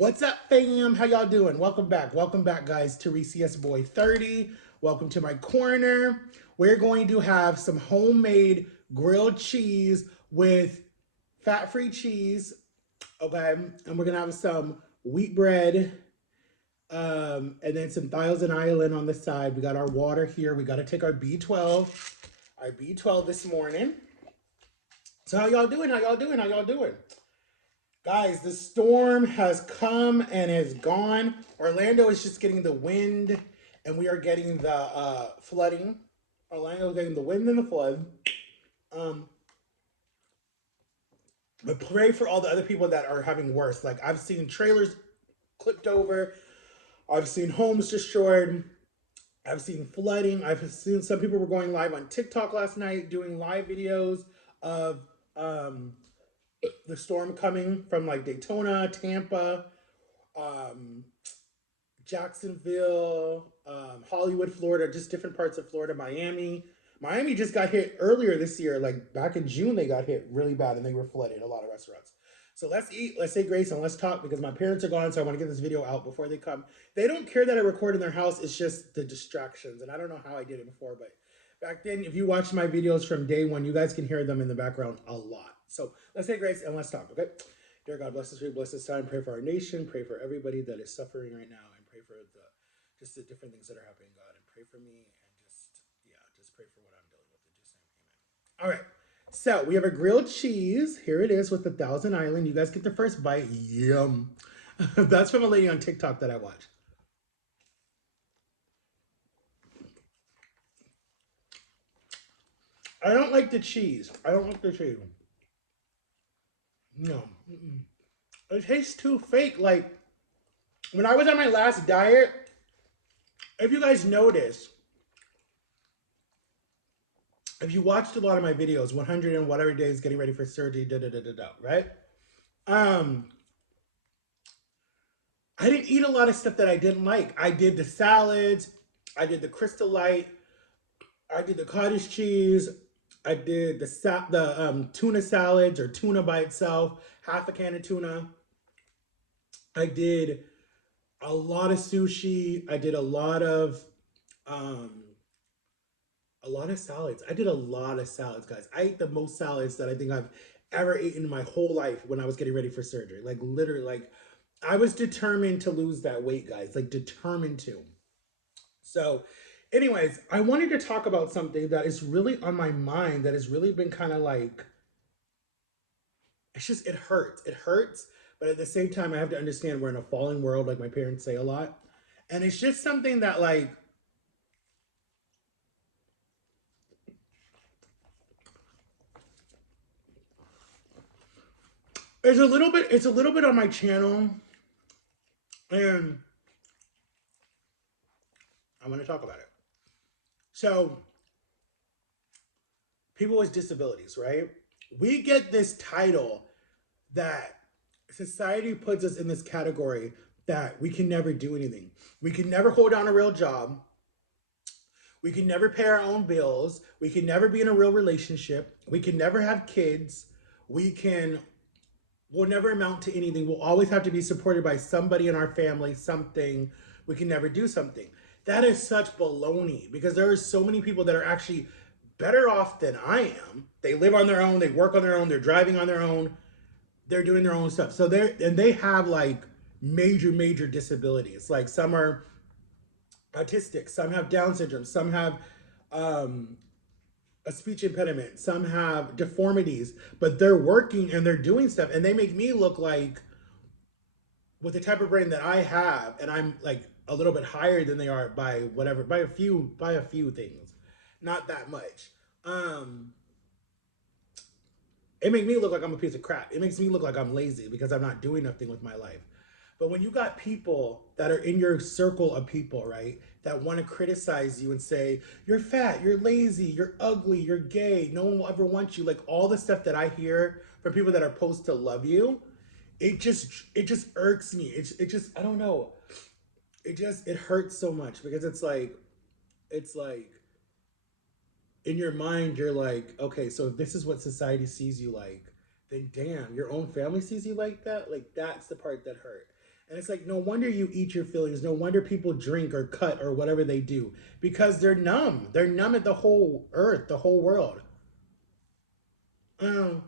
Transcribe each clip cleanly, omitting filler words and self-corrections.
What's up, fam? How y'all doing? Welcome back. Welcome back, guys, to Reese's Boy 30. Welcome to my corner. We're going to have some homemade grilled cheese with fat-free cheese, okay? And we're gonna have some wheat bread, and then some Thousand Island on the side. We got our water here. We got to take our B12 this morning. So how y'all doing? How y'all doing? How y'all doing? Guys, the storm has come and is gone. Orlando is just getting the wind, and we are getting the flooding. Orlando is getting the wind and the flood. Um, but pray for all the other people that are having worse. Like, I've seen trailers clipped over. I've seen homes destroyed. I've seen flooding. I've seen some people were going live on TikTok last night doing live videos of the storm coming from like Daytona, Tampa, um, Jacksonville, Hollywood, Florida, just different parts of Florida, Miami. Miami just got hit earlier this year, like back in June, they got hit really bad and they were flooded, a lot of restaurants. So let's eat, let's say grace, and let's talk because my parents are gone, so I want to get this video out before they come. They don't care that I record in their house, it's just the distractions. And I don't know how I did it before, but back then, if you watched my videos from day one, you guys can hear them in the background a lot. So let's say grace and let's talk, okay? Dear God, bless this week, bless this time. Pray for our nation. Pray for everybody that is suffering right now, and pray for the different things that are happening, God, and pray for me, and just pray for what I'm dealing with. In Jesus' name, amen. All right. So we have a grilled cheese. Here it is with the Thousand Island. You guys get the first bite. Yum. That's from a lady on TikTok that I watch. I don't like the cheese. I don't like the cheese. No. Mm-mm. It tastes too fake. Like when I was on my last diet, if you guys notice, if you watched a lot of my videos, 100 and whatever days getting ready for surgery, da da da da da, right? Um, I didn't eat a lot of stuff that I didn't like. I did the salads, I did the Crystal Light, I did the cottage cheese, I did the tuna salads or tuna by itself, half a can of tuna. I did a lot of sushi. I did um, a lot of salads. I did a lot of salads, guys. I ate the most salads that I think I've ever eaten in my whole life when I was getting ready for surgery. Like literally, like I was determined to lose that weight, guys. Like determined to. So, anyways, I wanted to talk about something that is really on my mind that has really been kind of like it's just it hurts. It hurts, but at the same time I have to understand we're in a falling world like my parents say a lot. And it's just something that like it's a little bit on my channel and I want to talk about it. So, people with disabilities, right? We get this title that society puts us in this category that we can never do anything. We can never hold down a real job. We can never pay our own bills. We can never be in a real relationship. We can never have kids. We can We'll never amount to anything. We'll always have to be supported by somebody in our family, something. We can never do something. That is such baloney because there are so many people that are actually better off than I am. They live on their own, they work on their own, they're driving on their own, they're doing their own stuff. So they have like major disabilities. Like some are autistic, some have Down syndrome, some have um a speech impediment, some have deformities, but they're working and they're doing stuff and they make me look like with the type of brain that I have and I'm like a little bit higher than they are by whatever by a few things. Not that much. Um it makes me look like I'm a piece of crap. It makes me look like I'm lazy because I'm not doing nothing with my life. But when you got people that are in your circle of people, right, that want to criticize you and say, you're fat, you're lazy, you're ugly, you're gay, no one will ever want you, like all the stuff that I hear from people that are supposed to love you, it just irks me. It just I don't know. It hurts so much because it's like in your mind you're like, okay, so if this is what society sees you like, then damn, your own family sees you like that? Like that's the part that hurt. And it's like, no wonder you eat your feelings. No wonder people drink or cut or whatever they do because they're numb. They're numb at the whole earth, the whole world. Um,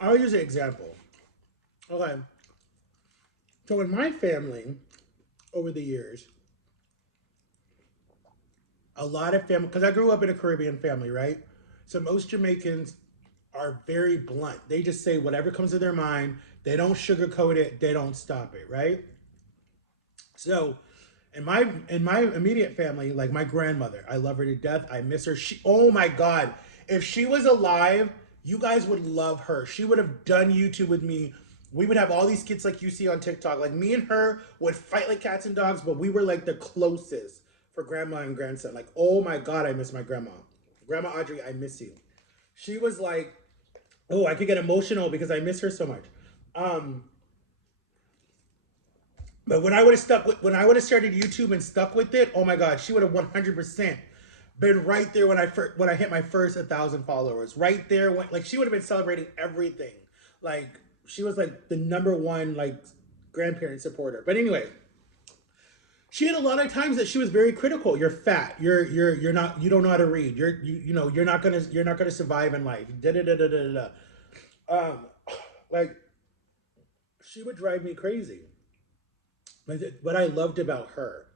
I'll use an example. Okay. So in my family, over the years, a lot of family, because I grew up in a Caribbean family, right? So most Jamaicans are very blunt. They just say whatever comes to their mind. They don't sugarcoat it. They don't stop it, right? So in my immediate family, like my grandmother, I love her to death. I miss her. She, oh my god, if she was alive, you guys would love her. She would have done YouTube with me. We would have all these kids like you see on TikTok. Like me and her would fight like cats and dogs, but we were like the closest for grandma and grandson. Like, oh my god, I miss my grandma. Grandma Audrey, I miss you. She was like, oh, I could get emotional because I miss her so much. Um, but when I would have started YouTube and stuck with it, oh my god, she would have 100% been right there when I hit my first 1,000 followers. Right there, when, like she would have been celebrating everything. Like she was like the number one like grandparent supporter. But anyway, she had a lot of times that she was very critical. You're fat. You're not. You don't know how to read. You know you're not gonna survive in life. Da da da da da da. Um, like she would drive me crazy. But what I loved about her,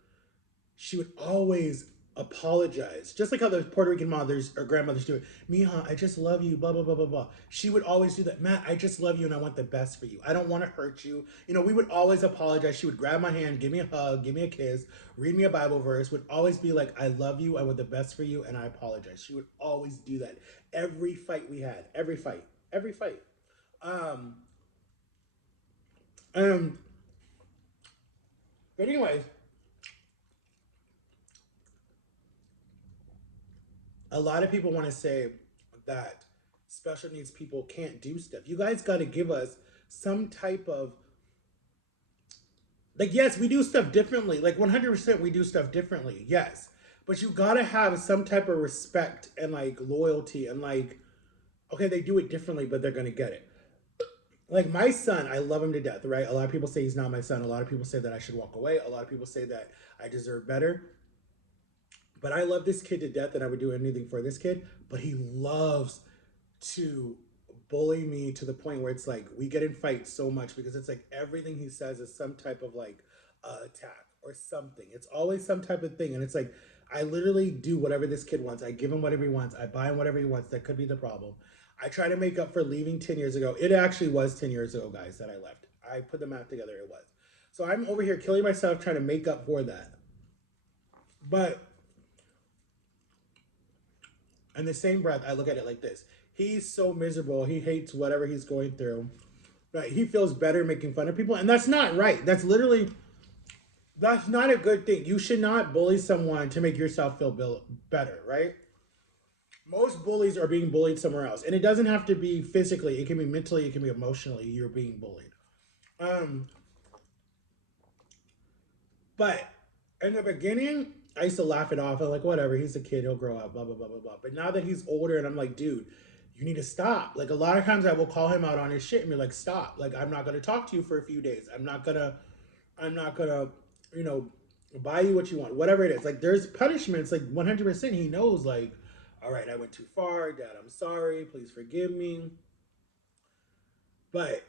she would always apologize, just like how the Puerto Rican mothers or grandmothers do it. Mija, I just love you, blah blah blah blah blah. She would always do that. Matt, I just love you and I want the best for you. I don't want to hurt you. You know, we would always apologize. She would grab my hand, give me a hug, give me a kiss, read me a Bible verse. Would always be like, I love you, I want the best for you, and I apologize. She would always do that. Every fight we had, every fight, every fight. Um, um. But anyways, a lot of people want to say that special needs people can't do stuff. You guys got to give us some type of like, yes, we do stuff differently. Like 100% we do stuff differently. Yes. But you got to have some type of respect and like loyalty and like okay, they do it differently, but they're going to get it. Like my son, I love him to death, right? A lot of people say he's not my son. A lot of people say that I should walk away. A lot of people say that I deserve better. But I love this kid to death and I would do anything for this kid. But he loves to bully me to the point where it's like we get in fights so much because it's like everything he says is some type of like attack or something. It's always some type of thing. And it's like I literally do whatever this kid wants. I give him whatever he wants. I buy him whatever he wants. That could be the problem. I try to make up for leaving 10 years ago. It actually was 10 years ago, guys, that I left. I put the math together. It was. So I'm over here killing myself trying to make up for that. But in the same breath, I look at it like this. He's so miserable. He hates whatever he's going through. Right? He feels better making fun of people. And that's not right. That's literally, that's not a good thing. You should not bully someone to make yourself feel better, right? Most bullies are being bullied somewhere else. And it doesn't have to be physically. It can be mentally. It can be emotionally. You're being bullied. Um, but in the beginning, I used to laugh it off. I'm like, whatever, he's a kid, he'll grow up, blah, blah, blah, blah, blah. But now that he's older and I'm like, dude, you need to stop. Like a lot of times I will call him out on his shit and be like, stop. Like, I'm not gonna talk to you for a few days. I'm not gonna, you know, buy you what you want, whatever it is. Like there's punishments, like 100% he knows, like, all right, I went too far, dad, I'm sorry, please forgive me. But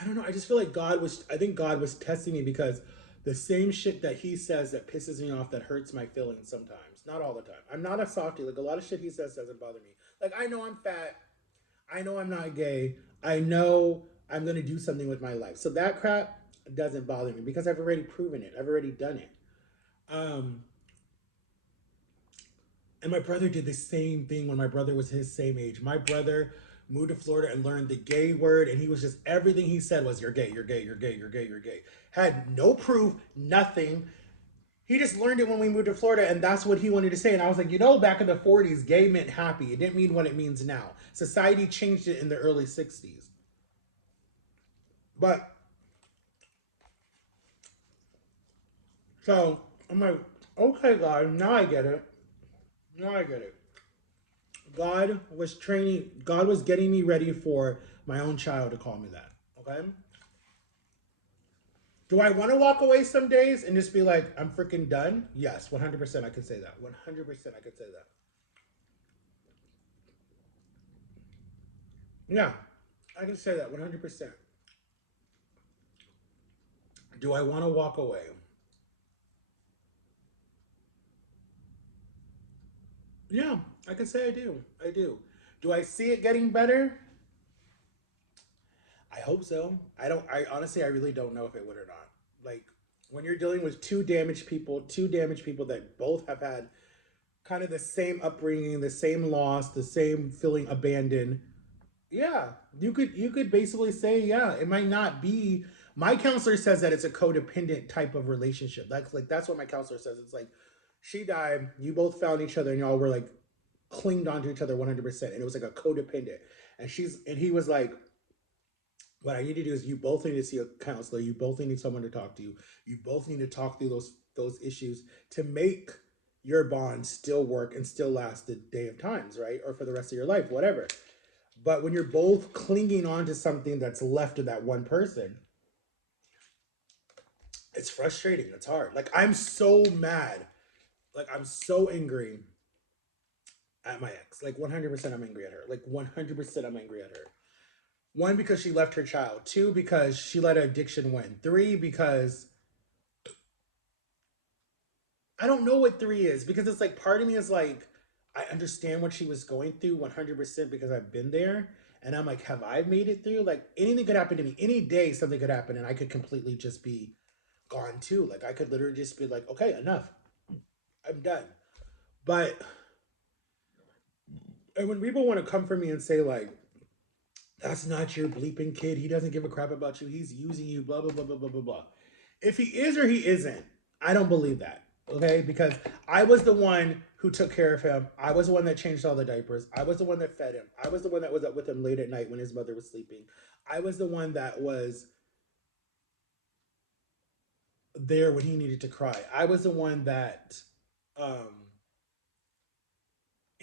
I don't know. I just feel like I think God was testing me because the same shit that he says that pisses me off, that hurts my feelings sometimes, not all the time. I'm not a softie. Like a lot of shit he says doesn't bother me. Like I know I'm fat. I know I'm not gay. I know I'm going to do something with my life. So that crap doesn't bother me because I've already proven it. I've already done it. Um, and my brother did the same thing when my brother was his same age. My brother moved to Florida and learned the gay word, and he was just everything he said was, "You're gay, you're gay, you're gay, you're gay, you're gay." Had no proof, nothing. He just learned it when we moved to Florida, and that's what he wanted to say. And I was like, you know, back in the 40s, gay meant happy. It didn't mean what it means now. Society changed it in the early 60s. But, so, I'm like, okay, God, now I get it. Now I get it. God was getting me ready for my own child to call me that. Okay? Do I want to walk away some days and just be like, I'm freaking done? Yes, 100% I could say that. 100% I could say that. Yeah, I can say that 100%. Do I want to walk away? Yeah, I can say I do. I do. Do I see it getting better? I hope so. I honestly, I really don't know if it would or not. Like, when you're dealing with two damaged people that both have had kind of the same upbringing, the same loss, the same feeling abandoned. Yeah, you could basically say, yeah, it might not be. My counselor says that it's a codependent type of relationship. That's what my counselor says. It's like she died, you both found each other, and y'all were like clinged onto each other 100%, and it was like a codependent. And he was like, what I need to do is you both need to see a counselor. You both need someone to talk to you. You both need to talk through those issues to make your bond still work and still last the day of times, right? Or for the rest of your life, whatever. But when you're both clinging on to something that's left of that one person, it's frustrating. It's hard. Like I'm so mad. Like I'm so angry at my ex. Like 100% I'm angry at her. Like 100% I'm angry at her. One, because she left her child. Two, because she let addiction win. Three, because I don't know what three is. Because it's like part of me is like, I understand what she was going through 100% because I've been there. And I'm like, have I made it through? Like anything could happen to me. Any day something could happen and I could completely just be gone too. Like I could literally just be like, okay, enough. I'm done. But and when people want to come for me and say like, that's not your bleeping kid. He doesn't give a crap about you. He's using you. Blah blah blah blah blah blah blah. If he is or he isn't, I don't believe that. Okay, because I was the one who took care of him. I was the one that changed all the diapers. I was the one that fed him. I was the one that was up with him late at night when his mother was sleeping. I was the one that was there when he needed to cry. I was the one that um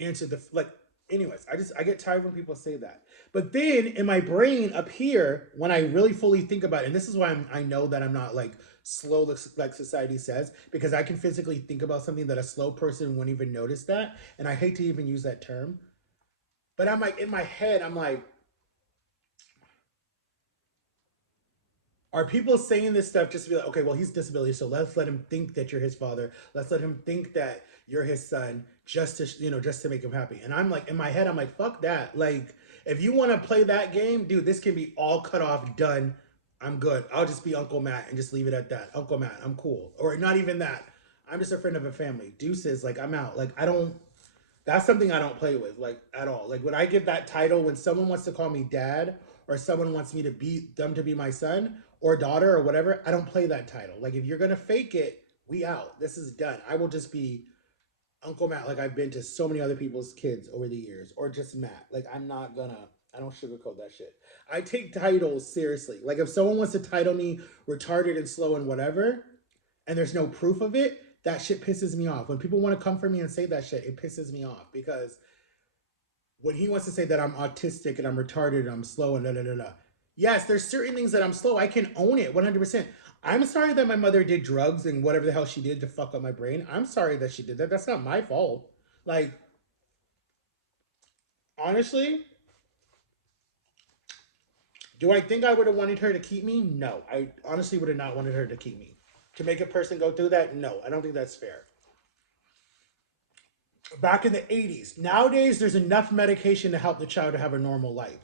answered the like anyways, I get tired when people say that. But then in my brain up here, when I really fully think about it, and this is why I know that I'm not like slow like society says, because I can physically think about something that a slow person wouldn't even notice that. And I hate to even use that term. But I'm like in my head, I'm like, are people saying this stuff just to be like, okay, well, he's disability, so let's let him think that you're his father. Let's let him think that you're his son, just to just to make him happy. And I'm like, in my head, I'm like, fuck that. Like, if you want to play that game, dude, this can be all cut off, done. I'm good. I'll just be Uncle Matt and just leave it at that. Uncle Matt, I'm cool. Or not even that. I'm just a friend of a family. Deuces, like I'm out. Like I don't. That's something I don't play with, like at all. Like when I give that title, when someone wants to call me dad, or someone wants me to be them to be my son or daughter or whatever, I don't play that title. Like if you're gonna fake it, we out. This is done. I will just be Uncle Matt, like I've been to so many other people's kids over the years, or just Matt. Like I'm not gonna. I don't sugarcoat that shit. I take titles seriously. Like if someone wants to title me retarded and slow and whatever, and there's no proof of it, that shit pisses me off. When people want to come for me and say that shit, it pisses me off because when he wants to say that I'm autistic and I'm retarded and I'm slow and da da da da. Yes, there's certain things that I'm slow. I can own it 100%. I'm sorry that my mother did drugs and whatever the hell she did to fuck up my brain. I'm sorry that she did that. That's not my fault. Like, honestly, do I think I would have wanted her to keep me? No. I honestly would have not wanted her to keep me. To make a person go through that? No. I don't think that's fair. Back in the 80s. Nowadays, there's enough medication to help the child to have a normal life.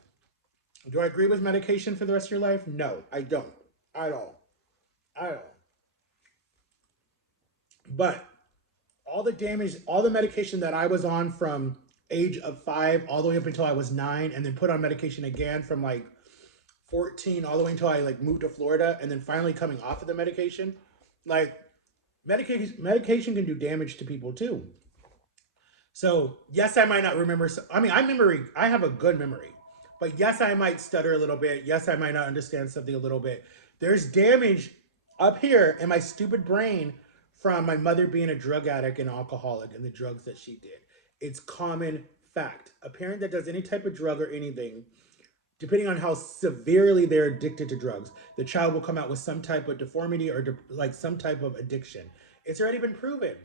Do I agree with medication for the rest of your life? No, I don't. At all. At all. But all the damage, all the medication that I was on from age of 5 all the way up until I was 9, and then put on medication again from like 14 all the way until I like moved to Florida, and then finally coming off of the medication, like medication can do damage to people too. So yes, I might not remember. I mean, I have a good memory, but yes, I might stutter a little bit. Yes, I might not understand something a little bit. There's damage up here in my stupid brain from my mother being a drug addict and alcoholic and the drugs that she did. It's common Fact. A parent that does any type of drug or anything, depending on how severely they're addicted to drugs, the child will come out with some type of deformity or like some type of addiction. It's already been proven.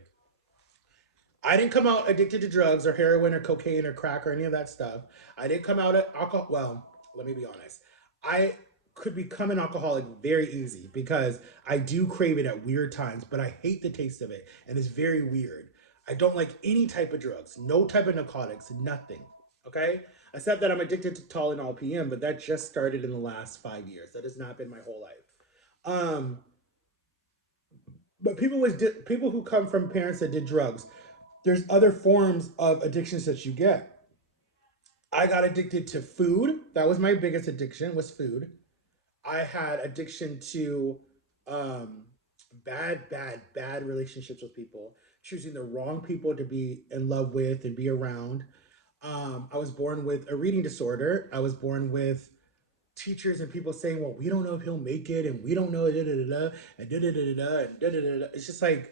I didn't come out addicted to drugs or heroin or cocaine or crack or any of that stuff. I didn't come out at alcohol. Well, let me be honest. I could become an alcoholic very easy because I do crave it at weird times, but I hate the taste of it and it's very weird. I don't like any type of drugs, no type of narcotics, nothing. Okay? Except that I'm addicted to Tylenol PM, but that just started in the last 5 years. That has not been my whole life. But people who come from parents that did drugs, there's other forms of addictions that you get. I got addicted to food. That was my biggest addiction, was food. I had addiction to um, bad relationships with people, choosing the wrong people to be in love with and be around. I was born with a reading disorder. I was born with teachers and people saying, "Well, we don't know if he'll make it, and we don't know da da da da and da da da da and da da da da." It's just like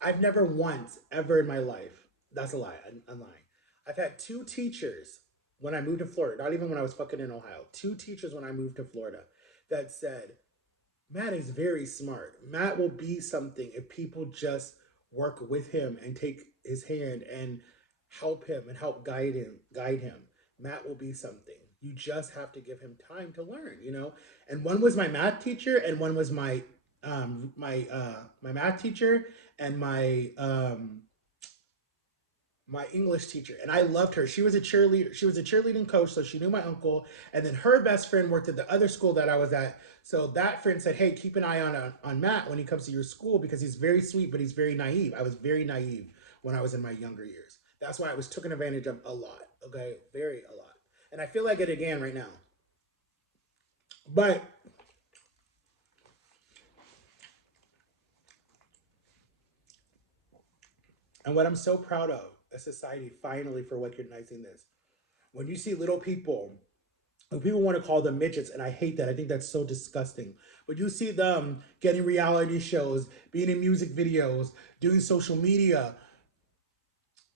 I've never once ever in my life. That's a lie. I'm lying. I've had two teachers when I moved to Florida. Not even when I was fucking in Ohio. Two teachers when I moved to Florida that said, "Matt is very smart. Matt will be something if people just work with him and take his hand and help him and help guide him. Matt will be something. You just have to give him time to learn." And one was my math teacher, and one was my math teacher and my English teacher, and I loved her. She was a cheerleader. She was a cheerleading coach, so she knew my uncle. And then her best friend worked at the other school that I was at. So that friend said, "Hey, keep an eye on Matt when he comes to your school because he's very sweet, but he's very naive." I was very naive when I was in my younger years. That's why I was taken advantage of a lot. Okay, very a lot, and I feel like it again right now. But and what I'm so proud of a society finally for recognizing this. When you see little people, people want to call them midgets, and I hate that. I think that's so disgusting. But you see them getting reality shows, being in music videos, doing social media.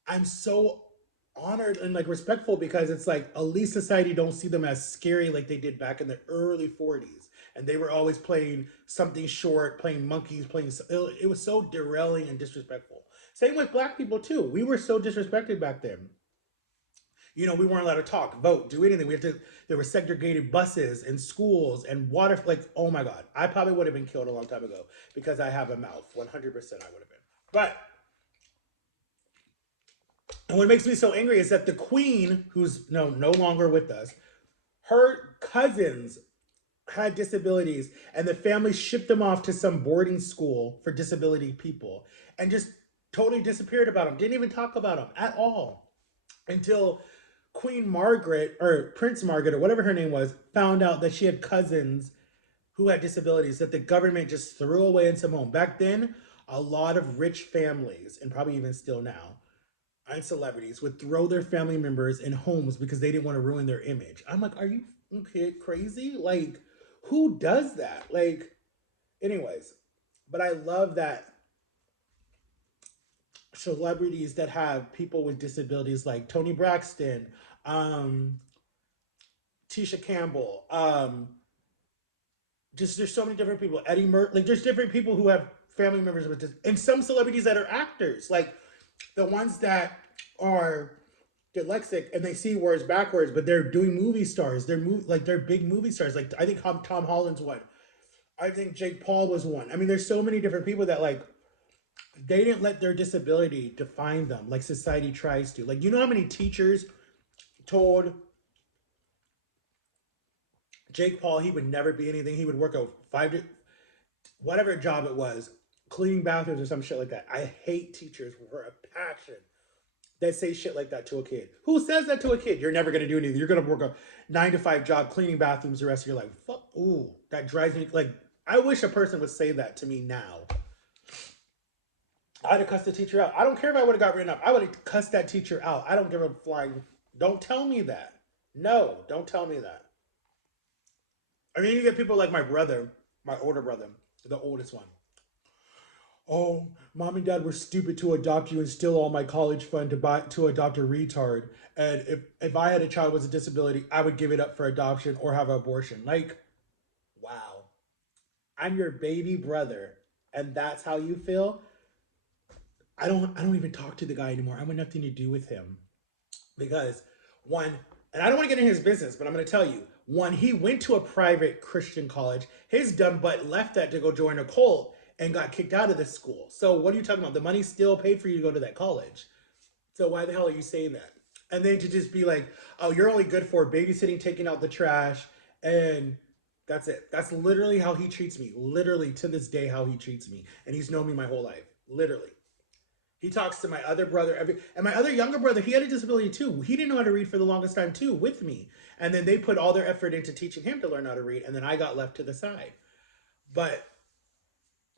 I'm so honored and like respectful because it's like at least society don't see them as scary like they did back in the early 40s, and they were always playing something short, playing monkeys, playing it was so derailing and disrespectful. Same with black people too. We were so disrespected back then. We weren't allowed to talk, vote, do anything. There were segregated buses and schools and water. Like, oh my God, I probably would have been killed a long time ago because I have a mouth. 100% I would have been. But, and what makes me so angry is that the queen, who's no longer with us, her cousins had disabilities and the family shipped them off to some boarding school for disability people and just totally disappeared about them. Didn't even talk about them at all until Queen Margaret or Prince Margaret or whatever her name was found out that she had cousins who had disabilities that the government just threw away in some home. Back then, a lot of rich families, and probably even still now, and celebrities would throw their family members in homes because they didn't want to ruin their image. I'm like, are you okay, crazy? Like, who does that? Like, anyways, but I love that celebrities that have people with disabilities like Tony Braxton, um, Tisha Campbell, just there's so many different people. Eddie Murphy, like there's different people who have family members with this, and some celebrities that are actors, like the ones that are dyslexic and they see words backwards, but they're doing movie stars. They're big movie stars. Like I think Tom Holland's one. I think Jake Paul was one. I mean, there's so many different people that like they didn't let their disability define them, like society tries to. Like, you know how many teachers told Jake Paul he would never be anything. He would work a whatever job it was, cleaning bathrooms or some shit like that. I hate teachers for a passion that say shit like that to a kid. Who says that to a kid? You're never gonna do anything. You're gonna work a 9 to 5 job cleaning bathrooms the rest of your life. Fuck. Ooh, that drives me like. I wish a person would say that to me now. I'd have cussed the teacher out. I don't care if I would have got written up. I would have cussed that teacher out. I don't give a flying. Don't tell me that. No, don't tell me that. I mean, you get people like my brother, my older brother, the oldest one. Oh, mom and dad were stupid to adopt you and steal all my college fund to adopt a retard. And if I had a child with a disability, I would give it up for adoption or have an abortion. Like, wow. I'm your baby brother, and that's how you feel? I don't even talk to the guy anymore. I want nothing to do with him. Because one, and I don't want to get in his business, but I'm going to tell you, one, he went to a private Christian college. His dumb butt left that to go join a cult and got kicked out of this school. So what are you talking about? The money still paid for you to go to that college. So why the hell are you saying that? And then to just be like, oh, you're only good for babysitting, taking out the trash, and that's it. That's literally how he treats me. Literally to this day, how he treats me. And he's known me my whole life. Literally. He talks to my other brother, and my other younger brother, he had a disability too. He didn't know how to read for the longest time too, with me. And then they put all their effort into teaching him to learn how to read, and then I got left to the side. But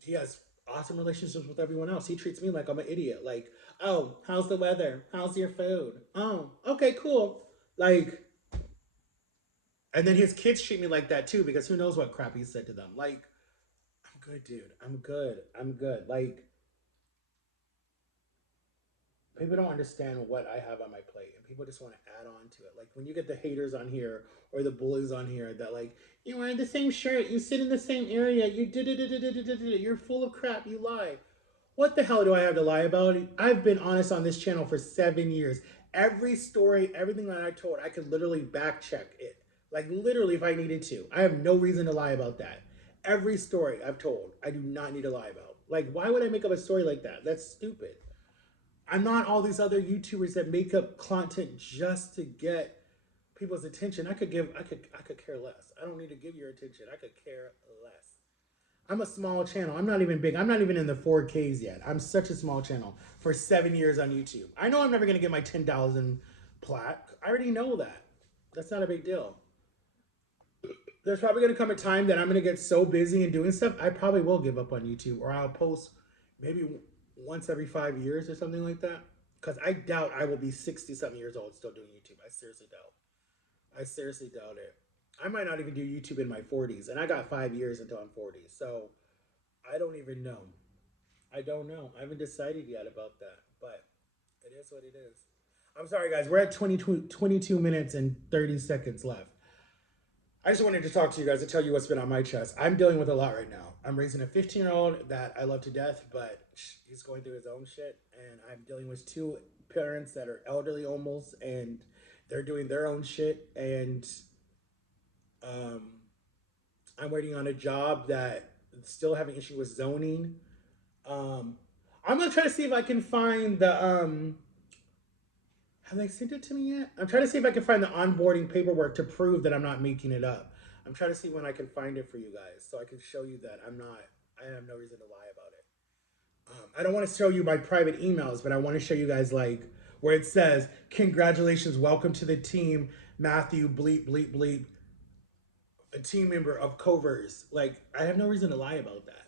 he has awesome relationships with everyone else. He treats me like I'm an idiot. Like, oh, how's the weather? How's your food? Oh, okay, cool. Like, and then his kids treat me like that too, because who knows what crap he said to them. Like, I'm good, dude. I'm good. I'm good. Like, people don't understand what I have on my plate, and people just want to add on to it. Like when you get the haters on here or the bullies on here that like you wearing the same shirt, you sit in the same area, you did it, you're full of crap, you lie. What the hell do I have to lie about? I've been honest on this channel for 7 years. Every story, everything that I told, I could literally back check it. Like literally, if I needed to, I have no reason to lie about that. Every story I've told, I do not need to lie about. Like, why would I make up a story like that? That's stupid. I'm not all these other YouTubers that make up content just to get people's attention. I could care less. I don't need to give your attention. I could care less. I'm a small channel. I'm not even big. I'm not even in the 4Ks yet. I'm such a small channel for 7 years on YouTube. I know I'm never gonna get my 10,000 plaque. I already know that. That's not a big deal. There's probably gonna come a time that I'm gonna get so busy and doing stuff, I probably will give up on YouTube, or I'll post maybe once every 5 years or something like that. Because I doubt I will be 60 something years old still doing YouTube. I seriously doubt. I seriously doubt it. I might not even do YouTube in my 40s, and I got 5 years until I'm 40. So I don't even know. I don't know. I haven't decided yet about that, but it is what it is. I'm sorry, guys. We're at 22 minutes and 30 seconds left. I just wanted to talk to you guys to tell you what's been on my chest. I'm dealing with a lot right now. I'm raising a 15-year-old that I love to death, but he's going through his own shit. And I'm dealing with two parents that are elderly almost, and they're doing their own shit. And um, I'm waiting on a job that still having issue with zoning. Um, I'm gonna try to see if I can find the have they sent it to me yet? I'm trying to see if I can find the onboarding paperwork to prove that I'm not making it up. I'm trying to see when I can find it for you guys so I can show you that I'm not, I have no reason to lie about it. I don't want to show you my private emails, but I want to show you guys like where it says, congratulations, welcome to the team, Matthew bleep, bleep, bleep, a team member of Covers. Like, I have no reason to lie about that.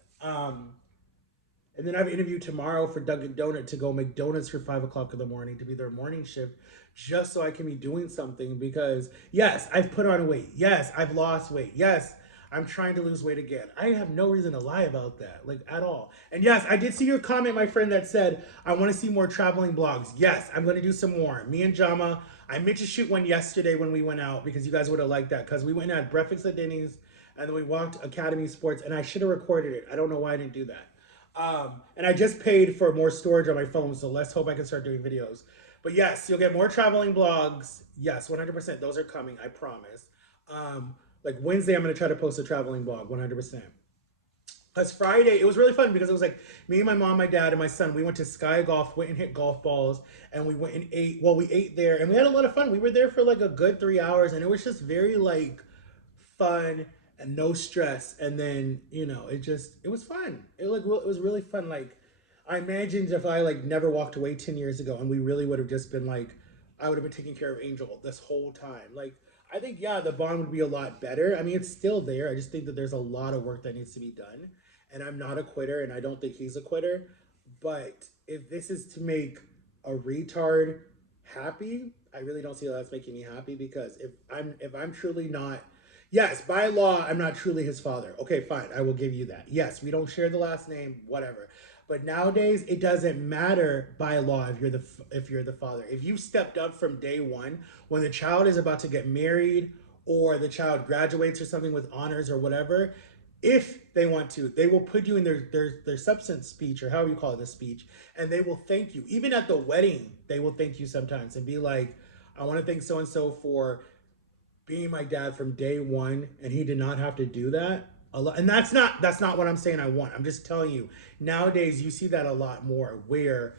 And then I have an interview tomorrow for Dunkin' Donut to go make donuts for 5 o'clock in the morning to be their morning shift, just so I can be doing something. Because yes, I've put on weight. Yes, I've lost weight. Yes, I'm trying to lose weight again. I have no reason to lie about that, like at all. And yes, I did see your comment, my friend, that said I want to see more traveling blogs. Yes, I'm going to do some more. Me and Jama, I meant to shoot one yesterday when we went out because you guys would have liked that. Because we went and had breakfast at Denny's, and then we walked Academy Sports, and I should have recorded it. I don't know why I didn't do that. And I just paid for more storage on my phone, so let's hope I can start doing videos. But yes, you'll get more traveling blogs. Yes, 100%. Those are coming, I promise. Like Wednesday, I'm going to try to post a traveling blog, 100%. Because Friday, it was really fun because it was like me, my mom, my dad, and my son. We went to Sky Golf, went and hit golf balls, and we went and ate. Well, we ate there, and we had a lot of fun. We were there for like a good 3 hours, and it was just very like fun and no stress. And then it was fun. It was really fun. Like I imagined if I like never walked away 10 years ago, and we really would have just been like, I would have been taking care of Angel this whole time. Like I think yeah, the bond would be a lot better. I mean, it's still there. I just think that there's a lot of work that needs to be done, and I'm not a quitter, and I don't think he's a quitter. But if this is to make a retard happy, I really don't see how that's making me happy because if I'm truly not, yes, by law, I'm not truly his father. Okay, fine. I will give you that. Yes, we don't share the last name, whatever. But nowadays, it doesn't matter by law if you're the father. If you stepped up from day one, when the child is about to get married or the child graduates or something with honors or whatever, if they want to, they will put you in their substance speech or however you call it, the speech, and they will thank you. Even at the wedding, they will thank you sometimes and be like, "I want to thank so and so for being my dad from day one, and he did not have to do that a lot." And that's not what I'm saying I want. I'm just telling you, nowadays you see that a lot more where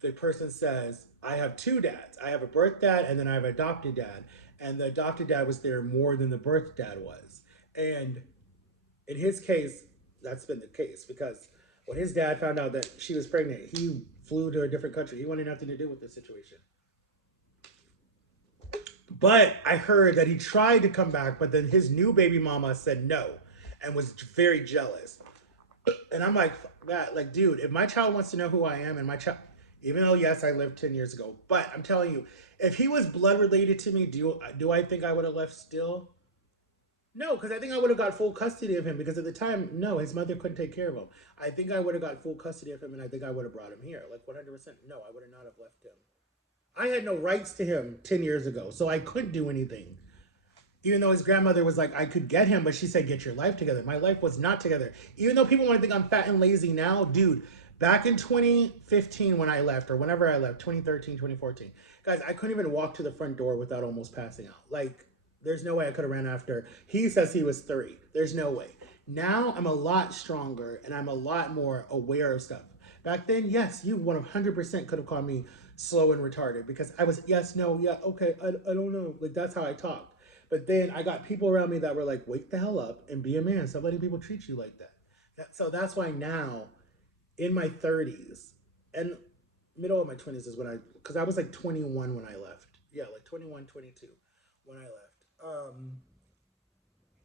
the person says, "I have two dads. I have a birth dad and then I have an adopted dad." And the adopted dad was there more than the birth dad was. And in his case, that's been the case because when his dad found out that she was pregnant, he flew to a different country. He wanted nothing to do with this situation. But I heard that he tried to come back, but then his new baby mama said no and was very jealous. And I'm like, that, like, dude, if my child wants to know who I am and my child, even though, yes, I lived 10 years ago, but I'm telling you, if he was blood related to me, do I think I would have left still? No, because I think I would have got full custody of him because at the time, no, his mother couldn't take care of him. I think I would have got full custody of him and I think I would have brought him here. Like 100%. No, I would have not have left him. I had no rights to him 10 years ago, so I couldn't do anything. Even though his grandmother was like, I could get him, but she said, get your life together. My life was not together. Even though people want to think I'm fat and lazy now, dude, back in 2015 when I left, or whenever I left, 2013, 2014, guys, I couldn't even walk to the front door without almost passing out. Like, there's no way I could have ran after. He says he was 30. There's no way. Now I'm a lot stronger and I'm a lot more aware of stuff. Back then, yes, you 100% could have called me slow and retarded because I was, yes, no, yeah, okay, I don't know. Like, that's how I talked. But then I got people around me that were like, wake the hell up and be a man. Stop letting people treat you like that. So that's why now, in my 30s and middle of my 20s is when because I was like 21 when I left. Yeah, like 21, 22 when I left.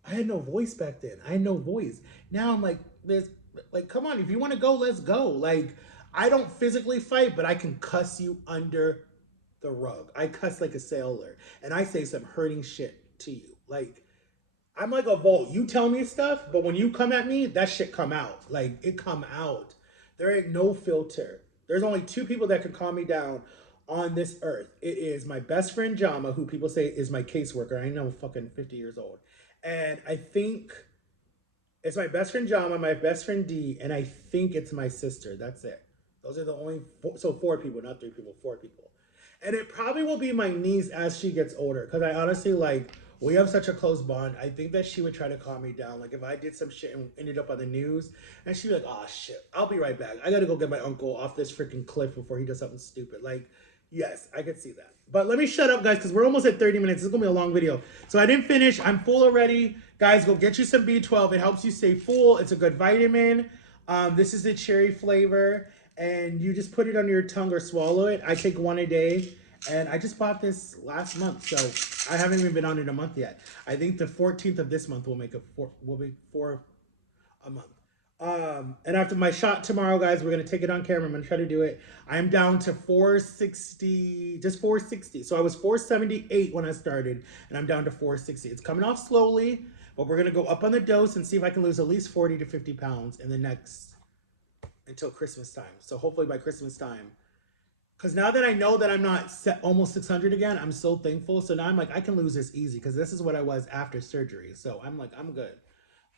I had no voice back then. I had no voice. Now I'm like, there's like, come on, if you want to go, let's go. Like, I don't physically fight, but I can cuss you under the rug. I cuss like a sailor, and I say some hurting shit to you. Like, I'm like a Volt. You tell me stuff, but when you come at me, that shit come out. Like, it come out. There ain't no filter. There's only two people that can calm me down on this earth. It is my best friend Jama, who people say is my caseworker. I know, fucking 50 years old. And I think it's my best friend Jama, my best friend D, and I think it's my sister. That's it. Those are the only four people, not three people, four people. And it probably will be my niece as she gets older. Because I honestly, like, we have such a close bond. I think that she would try to calm me down. Like, if I did some shit and ended up on the news, and she'd be like, oh, shit, I'll be right back. I got to go get my uncle off this freaking cliff before he does something stupid. Like, yes, I could see that. But let me shut up, guys, because we're almost at 30 minutes. This is going to be a long video. So I didn't finish. I'm full already. Guys, go get you some B12. It helps you stay full. It's a good vitamin. This is the cherry flavor. And you just put it under your tongue or swallow it. I take one a day. And I just bought this last month, so I haven't even been on it a month yet. I think the 14th of this month will make will be four a month. And after my shot tomorrow, guys, we're gonna take it on camera. I'm gonna try to do it. I'm down to 460, just 460. So I was 478 when I started, and I'm down to 460. It's coming off slowly, but we're gonna go up on the dose and see if I can lose at least 40 to 50 pounds in the next until Christmas time. So hopefully by Christmas time. Because now that I know that I'm not almost 600 again, I'm so thankful. So now I'm like, I can lose this easy because this is what I was after surgery. So I'm like, I'm good.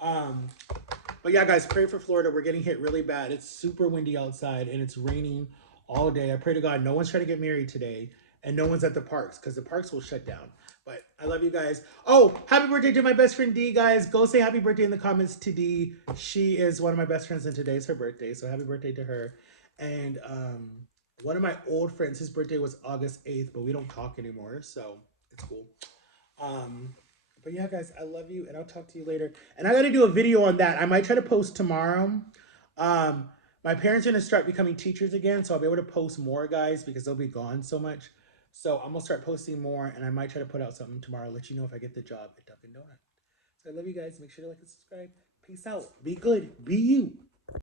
But yeah, guys, pray for Florida. We're getting hit really bad. It's super windy outside and it's raining all day. I pray to God no one's trying to get married today and no one's at the parks because the parks will shut down. But I love you guys. Oh, happy birthday to my best friend D, guys. Go say happy birthday in the comments to D. She is one of my best friends and today's her birthday. So happy birthday to her. And one of my old friends, his birthday was August 8th, but we don't talk anymore, so it's cool. But yeah, guys, I love you, and I'll talk to you later. And I got to do a video on that. I might try to post tomorrow. My parents are going to start becoming teachers again, so I'll be able to post more, guys, because they'll be gone so much. So I'm going to start posting more, and I might try to put out something tomorrow, let you know if I get the job at Dunkin' Donuts. So I love you guys. Make sure to like and subscribe. Peace out. Be good. Be you.